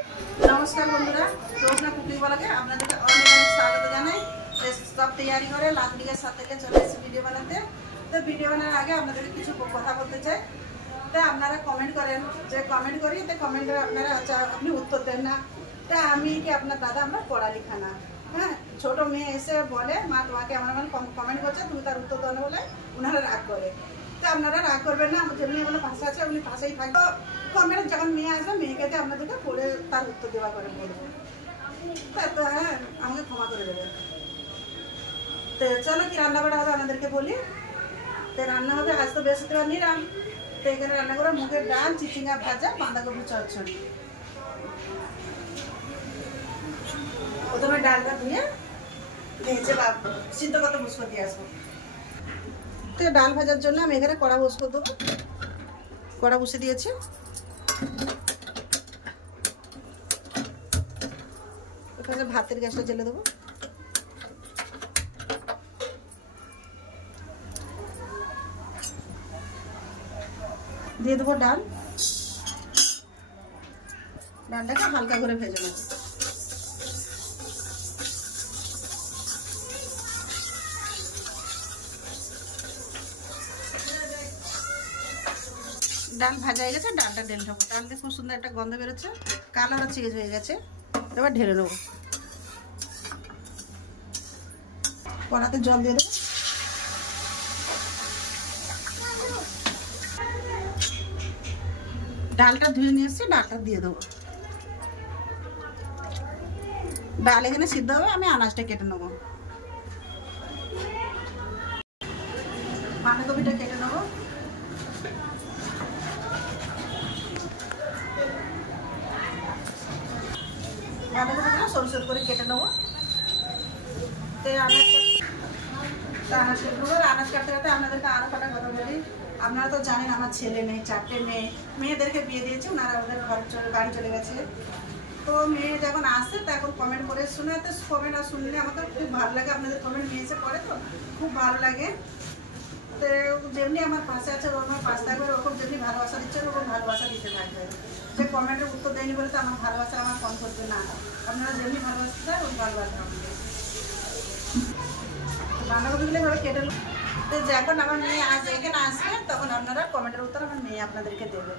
नमस्कार बंधुरा रोजना कुकिंग ब्लगे আপনাদেরকে অনেক অনেক স্বাগত জানাই। সব তৈরি করে লাকড়ির সাথে চলে এসেছি ভিডিও বানাতে। তো ভিডিও বানানোর আগে আপনাদের কিছু কথা বলতে চাই। তো আপনারা কমেন্ট করেন, যে কমেন্ট করি তো কমেন্টে আপনারা আপনি উত্তর দেন না। তা আমি কি আপনার দাদা আমরা পড়ালেখা না, হ্যাঁ ছোট মেয়ে এসে বলে মা তোমাকে আমার কমেন্ট করছে তুমি তার উত্তর দেন বলে ওনারা রাগ করে। তো আপনারা রাগ করবেন না, যেমনি আমার পাশে আছে উনি পাশেই থাকবে। কমেন্ট যখন মেয়ে আসবে মেয়েকে আপনাদেরকে পড়ে তার উত্তর দেওয়া করে বলবো, হ্যাঁ আমাকে ক্ষমা করে দেবে। তো চলো কি রান্না করা হবে আপনাদেরকে বলি। তো রান্না হবে আজ তো বৃহস্পতিবার নিরাম। তো এখানে রান্না করে মুগের ডাল, চিচিঙ্গা ভাজা, বাঁধাকপি চচ্চড়ি। প্রথমে ডালটা ধুয়ে ভেজে বা সিদ্ধ করতে বসিয়ে দিয়ে আসবো। তো ডাল ভাজার জন্য আমি এখানে কড়া বসিয়ে দেবো। কড়া বসিয়ে দিয়েছি। এখানে ভাতের গ্যাসটা জ্বেলে দেবো। দিয়ে দেবো ডাল। ডালটাকে হালকা করে ভেজে নেব। ডাল ভাজা হয়ে গেছে, ডালটা ঢেলে নেবো। ডালটা খুব সুন্দর একটা গন্ধ বেরোচ্ছে, কালারও চেঞ্জ হয়ে গেছে। এবার ঢেলে নেবো। কড়াতে জল দিয়ে দেবো। ডালটা ধুয়ে নিয়ে এসেছি, ডালটা দিয়ে দেবো। ডাল এখানে সিদ্ধ হবে, আমি আনাজটা কেটে নেবো। বাঁধাকপিটা কেটে নেবো। বাঁধাকপিটা সরু সরু করে কেটে নেবো। তো আনাজ কাটতে কাটতে আপনাদেরকে আরো কটা কথা বলি। আপনারা তো জানেন আমার ছেলে মেয়ে, 4টে মেয়েদেরকে বিয়ে দিয়েছে, ওনারা ওদের বাড়ি চলে গেছে। তো মেয়ে যখন আসে তখন কমেন্ট করে শুনে, তো কমেন্ট আর শুনলে আমাকে খুব ভালো লাগে। আপনাদের কমেন্ট নিয়ে এসে পড়ে তো খুব ভালো লাগে। তো যেমনি আমার পাশে আছে ও আমার পাশে থাকবে, ওরকম যেমনি ভালোবাসা দিচ্ছে ওরকম ভালোবাসা দিতে থাকবে। যে কমেন্টের উত্তর দেয়নি বলে তো আমার ভালোবাসা আমার কম করবে না। আপনারা যেমনি ভালোবাসতে চান ওরকম ভালোবাসা আমাকে। বাঁধাকপিগুলো এভাবে কেটে তো যখন আমার মেয়ে এখানে আসবে তখন আপনারা কমেন্টের উত্তর আমার মেয়ে আপনাদেরকে দেবে।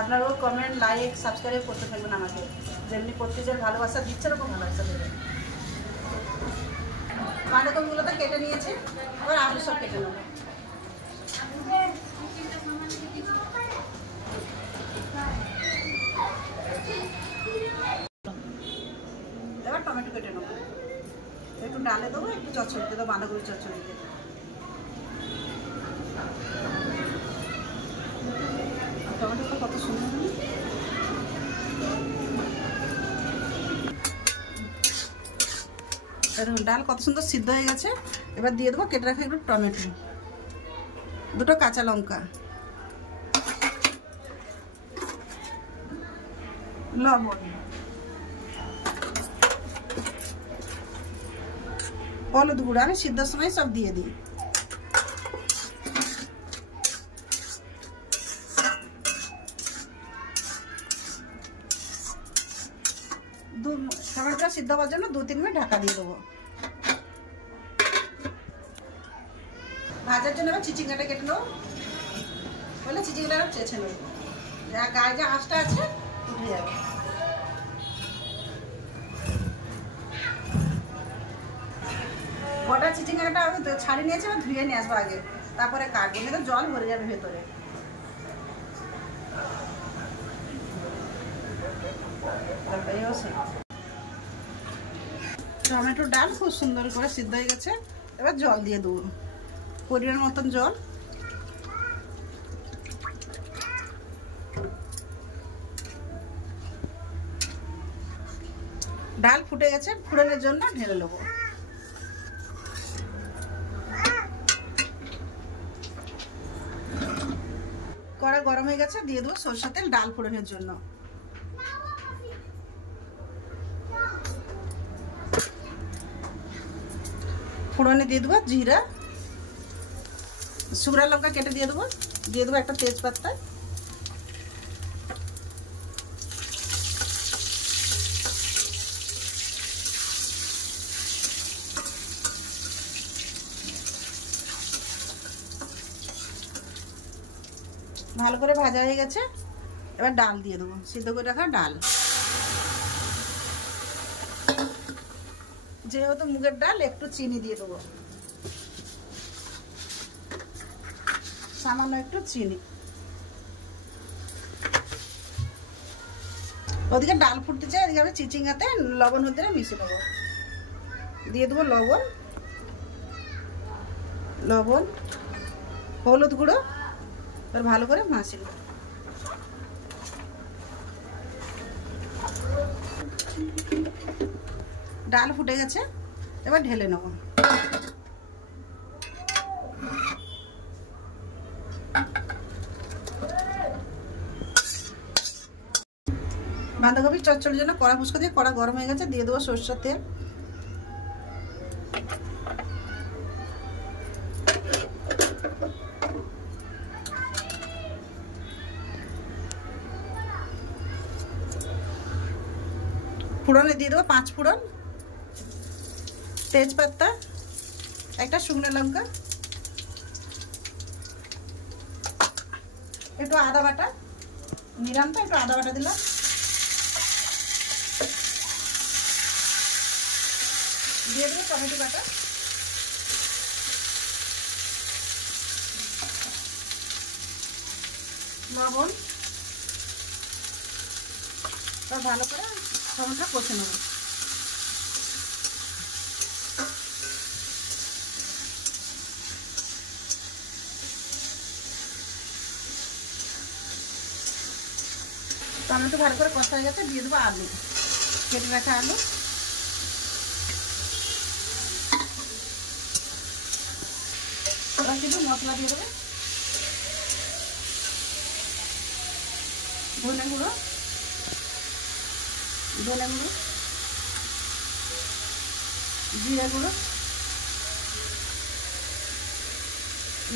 আপনারাও কমেন্ট, লাইক, সাবস্ক্রাইব করতে থাকবেন আমাকে। যেমনি প্রত্যেকের ভালোবাসা দিচ্ছে ওরকম ভালোবাসা দেবেন। বাঁধাকপিগুলো তো কেটে নিয়েছি, এবার আলু সব কেটে নেবো। এবার টমেটো কেটে নেবো। একটু ডালে দেবো, একটু চচ্চড়িতে দেবো, বাঁধাকপি চচ্চড়িতে। টমেটোটা কত সুন্দর, ডাল কত সুন্দর সিদ্ধ হয়ে গেছে। এবার দিয়ে দেবো কেটে রাখা একটু টমেটো, দুটো কাঁচা লঙ্কা, লবণ, হলুদ গুঁড়ো। আমি সিদ্ধর সময় সব দিয়ে দিই। টমেটোটা সিদ্ধ হওয়ার জন্য 2-3 মিনিট ঢাকা দিয়ে দেবো। ভাজার জন্য এবার চিচিঙ্গাটা কেটে নেবো। বলে চিচিঙ্গাটা চেঁচে নেবো, গায়ে যে আঁশটা আছে উঠে যাবে। গোটা চিচিঙ্গাটা আমি ছাড়িয়ে নিয়েছি, এবার ধুয়ে নিয়ে আসবো আগে, তারপরে কাটবো, কিন্তু জল ভরে যাবে ভেতরে। টমেটো ডাল খুব সুন্দর করে সিদ্ধ হয়ে গেছে। এবার জল দিয়ে দেবো, পরিমাণ মতন জল। ডাল ফুটে গেছে, ফোড়নের জন্য ঢেলে নেবো। কড়া গরম হয়ে গেছে, দিয়ে দেবো সরষের তেল ডাল ফোড়নের জন্য। ফোড়নে দিয়ে দেবো জিরা, শুকনো লঙ্কা কেটে দিয়ে দেবো, দিয়ে দেবো একটা তেজপাতা, ভালো করে ভাজা হয়ে গেছে। এবার ডাল দিয়ে দেবো, সিদ্ধ করে রাখা ডাল। যেহেতু মুগের ডাল একটু চিনি দিয়ে দেবো, সামান্য একটু চিনি। ওদিকে ডাল ফুটতে চাই, এদিকে আমি চিচিঙ্গাতে লবণ হতে মিশিয়ে দেবো। দিয়ে দেবো লবণ, লবণ, হলুদ গুঁড়ো, এবার ভালো করে মাখিয়ে দেবো। ডাল ফুটে গেছে, এবার ঢেলে নেব। বাঁধাকপির চচ্চড়ির জন্য কড়া ফুসকা দিয়ে কড়া গরম হয়ে গেছে, দিয়ে দেবো সরষের তেল। ফোড়নে দিয়ে দেবো 5 ফোড়ন, তেজপাতা, একটা শুকনো লঙ্কা, একটু আদা বাটা, নিরাম তো একটু আদা বাটা দিলাম, দিয়ে দেবো টমেটো বাটা, লবণ। ভালো করে টমেটোটা কষে নেব। টমেটো ভালো করে কষা হয়ে গেছে, দিয়ে দেবো আলু, কেটে রাখা আলু। কিছু মশলা দিয়ে দেবে, ধনে গুঁড়ো, ধনে গুঁড়ো, জিরে গুঁড়ো,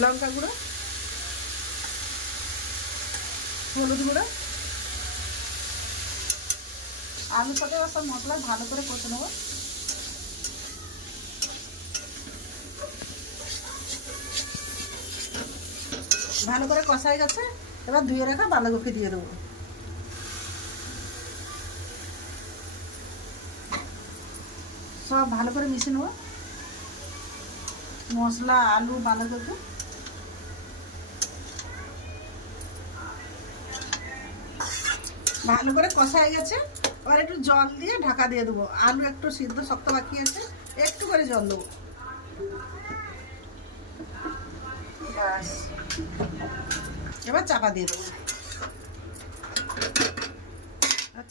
লঙ্কা গুঁড়ো, হলুদ গুঁড়ো। আলুর সাথে সব মশলা ভালো করে কষে নেব। ভালো করে কষা হয়ে গেছে, এবার ধুয়ে রাখা বাঁধাকপি দিয়ে দেবো। সব ভালো করে মিশিয়ে নেব, মশলা, আলু, বাঁধাকপি। ভালো করে কষা হয়ে গেছে, এবার একটু জল দিয়ে ঢাকা দিয়ে দেবো। আলু একটু সিদ্ধ শক্ত বাকি আছে, একটু করে জল দেবো। এবার চাপা দিয়ে দেবো,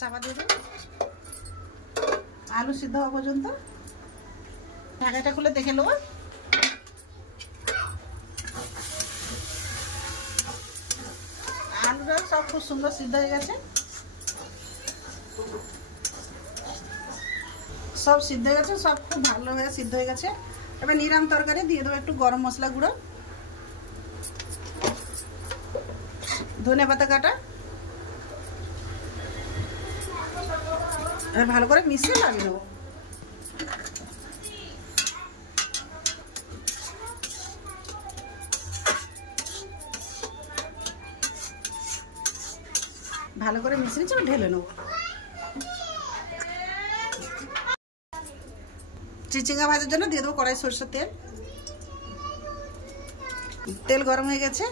চাপা দিয়ে দেবো আলু সিদ্ধ হওয়া পর্যন্ত। ঢাকাটা খুলে দেখে নেবো। আলুটা সব খুব সুন্দর সিদ্ধ হয়ে গেছে, সব সিদ্ধ হয়ে গেছে, সব খুব ভালোভাবে সিদ্ধ হয়ে গেছে। এবার নিরাম তরকারি দিয়ে দেবো একটু গরম মশলা গুঁড়ো, ধনে পাতা কাটা, আর ভালো করে মিশিয়ে লাগিয়ে নেবো। ভালো করে মিশিয়ে নিচ্ছি, ঢেলে নেবো। চিচিঙ্গা ভাজার জন্য দিয়ে দেবো কড়াই সরষের তেল। তেল গরম হয়ে গেছে,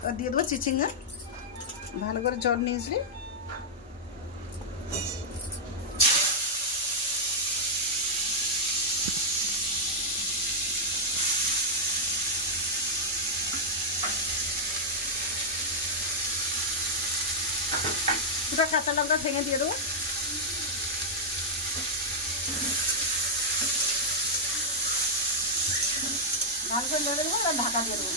এবার দিয়ে দেবো চিচিঙ্গা। ভালো করে জল নিয়েছি, দুটো কাঁচা লঙ্কা ভেঙে দিয়ে দেবো। ভালো করে নেড়ে দেবো, এবার ঢাকা দিয়ে দেবো।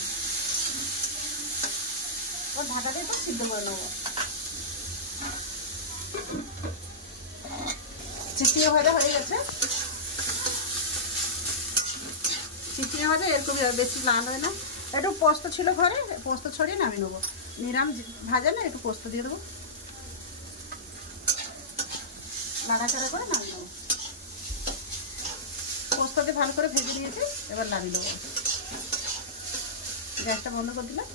এবার ঢাকা দিয়ে তো সিদ্ধ করে নেবো। চিচিঙ্গা ভাজা হয়ে গেছে, চিচিঙ্গা ভাজা এরকম বেশি লাল হয় না, একটু পোস্ত ছিল ঘরে, পোস্ত ছড়িয়ে নামিয়ে নেবো। নিরাম ভাজা না, একটু পোস্ত দিয়ে দেবো, নাড়াচাড়া করে নামিয়ে নেবো। পোস্তকে ভালো করে ভেজে দিয়েছি, এবার নামিয়ে দেবো। গ্যাসটা বন্ধ করে দিলাম।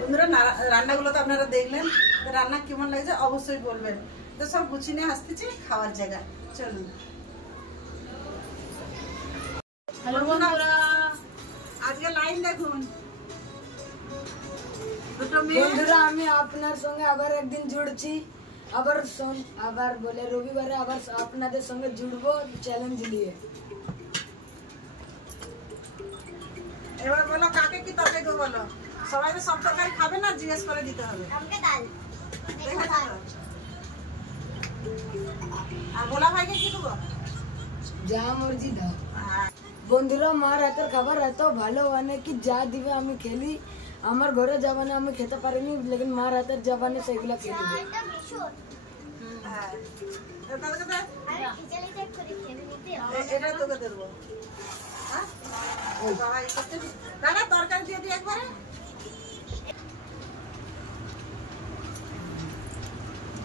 বন্ধুরা রান্নাগুলো তো আপনারা দেখলেন, তো রান্না কেমন লাগছে অবশ্যই বলবেন। তো সব গুছিয়ে নিয়ে আসতেছি খাওয়ার জায়গায়, চলুন। হ্যালো বন্ধুরা, আজকে লাইন দেখুন। বন্ধুরা আমি আপনার সঙ্গে আবার একদিন জুড়ছি, আবার বলে রবিবারে আবার আপনাদের সঙ্গে জুড়বো চ্যালেঞ্জ নিয়ে। এবার বলো কাকে কি তরকারি দেবো বলো। সবাই তো সব তরকারি খাবে না, জিজ্ঞেস করে দিতে হবে। আর ভোলা ভাইকে কি দেবো? যা মর্জি দাও। বন্ধুরা মার হাতের খাবার এত ভালো মানে কি যা দিবে আমি খেলি। আমার ঘরে যাবানে আমি খেতে পারিনি, লেকিন মার হাতের যাবানে সেগুলো খেলি। এটা তোকে দেবো। দাদা তরকারি দিয়ে দিই একবারে।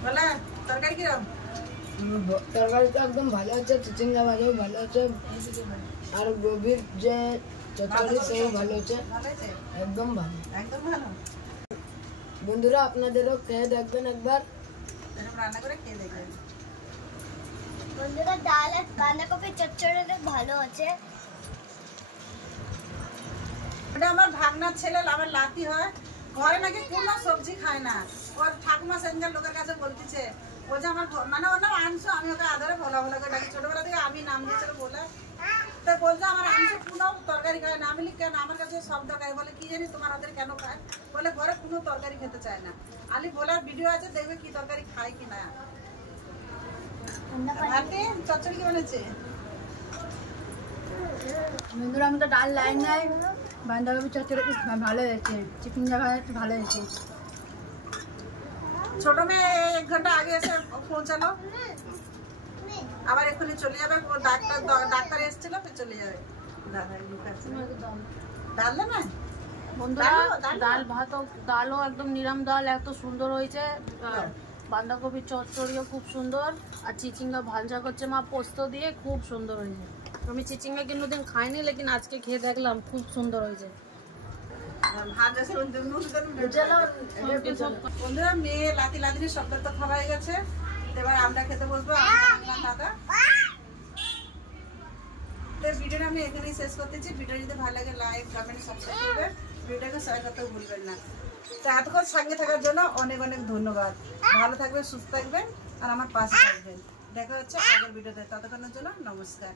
বলে তরকারি কিরকম? তরকারি তো একদম ভালো আছে, চিচিঙ্গা ভাজাও ভালো আছে, আর গোবির যে চচ্চড়ি সেও ভালো আছে, একদম ভালো, একদম ভালো। বন্ধুরা আপনাদেরও খেয়ে দেখবেন একবার, রান্না করে খেয়ে দেখবেন। বন্ধুরা ডাল আর বাঁধাকপি চচ্চড়িটা ভালো আছে। ওটা আমার ভাগনার ছেলে, আমার লাতি হয়, ঘরে নাকি কোনো সবজি খায় না। ওর ঠাকুমা সেদিনকার লোকের কাছে বলতেছে, বলছে আমার মানে ওর নাম আনছো, আমি ওকে আধারে ভোলা ভোলা করে ডাকি, ছোটবেলা থেকে আমি নাম দিয়েছিল বলে। তো বলছে আমার আনছো কোনো তরকারি খায় না। আমি কেন, আমার কাছে সব তরকারি। বলে কি জানি তোমার হাতের কেন খায়? বলে ঘরে কোনো তরকারি খেতে চায় না। আলি ভোলার ভিডিও আছে, দেখবে কি তরকারি খায় কি না। চচ্চড়ি কি বানাচ্ছে? বন্ধুরা আমি তো ডাল লাইন নাই, বাঁধাকপি চচ্চড়ি ভালো হয়েছে, চিচিঙ্গা ভাজা একটু ভালো হয়েছে। ছোট মেয়ে 1 ঘন্টা আগে এসে পৌঁছালো, আবার এক্ষুনি চলে যাবে। ডাক্তার এসেছিল, চলে যাবে। ডাল না বন্ধুরা, ডাল ভাত, ডালও একদম নিরাম ডাল, এত সুন্দর হয়েছে। বাঁধাকপির চচ্চড়িও খুব সুন্দর, আর চিচিঙ্গা ভাজা করছে মা পোস্ত দিয়ে, খুব সুন্দর হয়েছে। আমি চিচিঙ্গা কোনোদিন খাইনি, লেকিন আজকে খেয়ে দেখলাম, খুব সুন্দর হয়েছে। বন্ধুরা মেয়ে লাতি লাতিনি সব তো খাওয়া হয়ে গেছে, এবার আমরা খেতে বসবো। দাদা তো ভিডিওটা আমি এখানেই শেষ করতেছি। ভিডিও যদি ভালো লাগে লাইক কমেন্ট সাবস্ক্রাইব করবেন, ভিডিওকে শেয়ার করতে ভুলবেন না। তো এতক্ষণ সঙ্গে থাকার জন্য অনেক অনেক ধন্যবাদ। ভালো থাকবেন, সুস্থ থাকবেন, আর আমার পাশে থাকবেন। দেখা হচ্ছে আগের ভিডিওতে, ততক্ষণের জন্য নমস্কার।